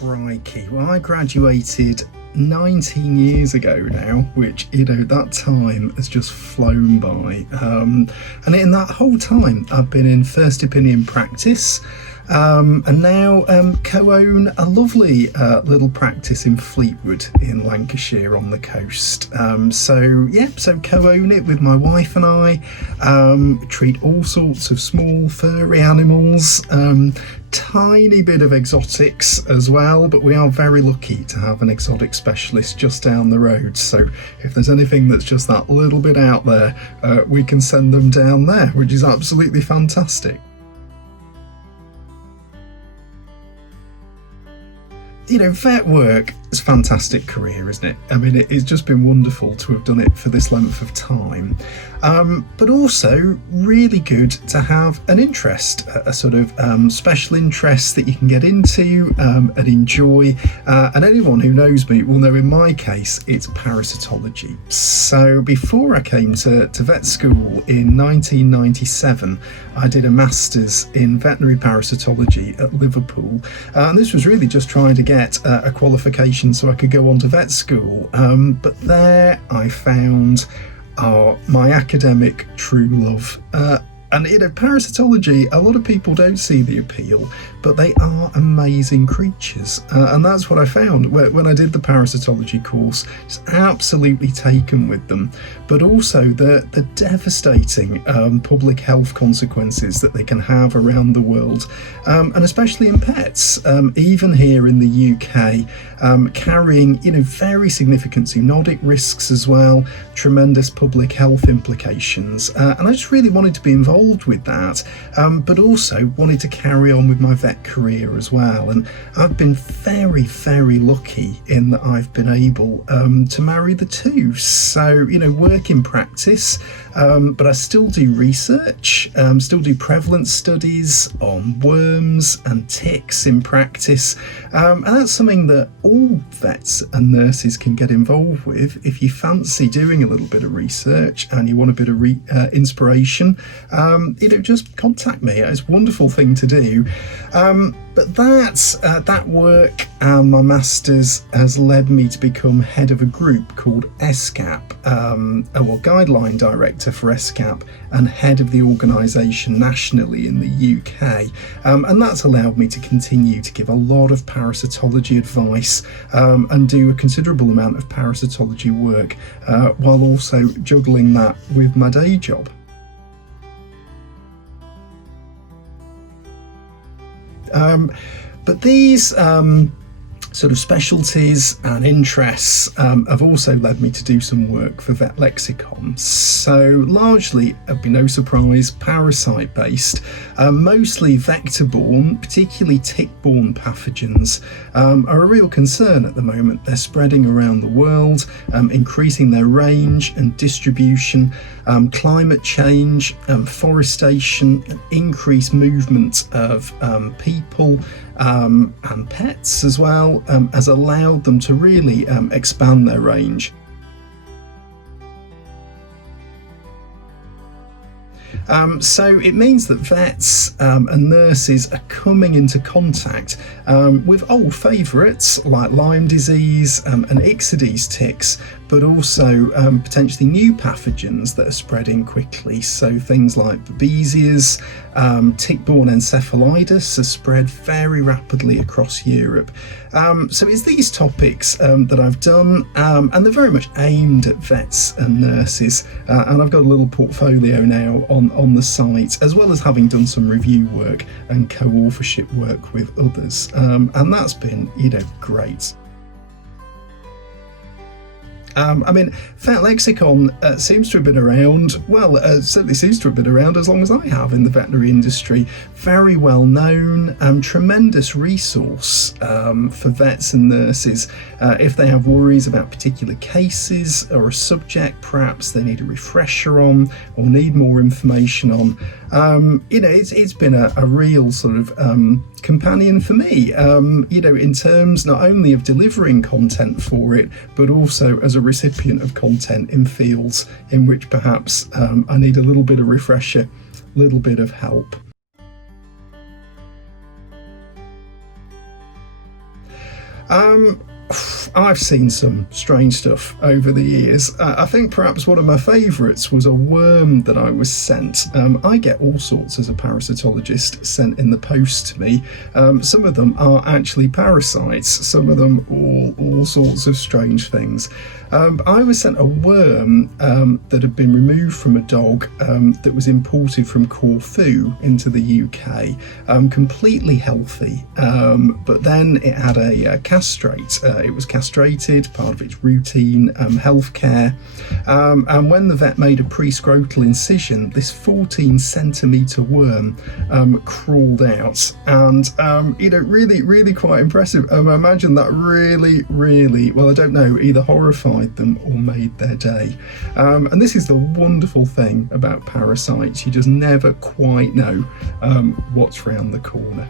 Crikey. Well, I graduated 19 years ago now, which, that time has just flown by. And in that whole time, I've been in first opinion practice. And now co-own a lovely little practice in Fleetwood in Lancashire on the coast. So co-own it with my wife and I. Treat all sorts of small furry animals, tiny bit of exotics as well, but we are very lucky to have an exotic specialist just down the road. So if there's anything that's just that little bit out there, we can send them down there, which is absolutely fantastic. Vet work is a fantastic career, isn't it? I mean, it's just been wonderful to have done it for this length of time. But also really good to have an interest, a sort of special interest that you can get into and enjoy. And anyone who knows me will know in my case, it's parasitology. So before I came to vet school in 1997, I did a master's in veterinary parasitology at Liverpool. And this was really just trying to get a qualification so I could go on to vet school. But there I found my academic true love. And parasitology, a lot of people don't see the appeal, but they are amazing creatures. And that's what I found when I did the parasitology course. It's absolutely taken with them, but also the devastating public health consequences that they can have around the world, and especially in pets, even here in the UK, carrying very significant zoonotic risks as well, tremendous public health implications. And I just really wanted to be involved with that, but also wanted to carry on with my vet career as well. And I've been very, very lucky in that I've been able to marry the two. So, work in practice, but I still do research, still do prevalence studies on worms and ticks in practice. And that's something that all vets and nurses can get involved with. If you fancy doing a little bit of research and you want a bit of inspiration, just contact me. It's a wonderful thing to do. But that work and my master's has led me to become head of a group called ESCCAP, Guideline director for ESCCAP and head of the organisation nationally in the UK. And that's allowed me to continue to give a lot of parasitology advice and do a considerable amount of parasitology work while also juggling that with my day job. But these sort of specialties and interests have also led me to do some work for Vetlexicon. So largely, it'd be no surprise, parasite based, mostly vector-borne, particularly tick-borne pathogens are a real concern at the moment. They're spreading around the world, increasing their range and distribution, climate change, forestation, and increased movement of people and pets as well, has allowed them to really expand their range. So it means that vets and nurses are coming into contact with old favourites like Lyme disease and Ixodes ticks, but also potentially new pathogens that are spreading quickly. So things like Babesias, tick-borne encephalitis has spread very rapidly across Europe. So it's these topics that I've done, and they're very much aimed at vets and nurses. And I've got a little portfolio now on the site, as well as having done some review work and co-authorship work with others. And that's been, great. Vetlexicon seems to have been around, certainly seems to have been around as long as I have in the veterinary industry. Very well known, tremendous resource for vets and nurses if they have worries about particular cases or a subject perhaps they need a refresher on or need more information on. It's been a real sort of companion for me, in terms not only of delivering content for it, but also as a recipient of content in fields in which perhaps I need a little bit of refresher, a little bit of help. I've seen some strange stuff over the years. I think perhaps one of my favourites was a worm that I was sent. I get all sorts as a parasitologist sent in the post to me. Some of them are actually parasites, some of them all sorts of strange things. I was sent a worm that had been removed from a dog that was imported from Corfu into the UK, completely healthy, but then it had a castrate. It was castrated, part of its routine health care, and when the vet made a pre-scrotal incision, this 14 centimetre worm crawled out, and really quite impressive. I imagine that really, well, I don't know, either horrified them or made their day. And this is the wonderful thing about parasites, you just never quite know what's round the corner.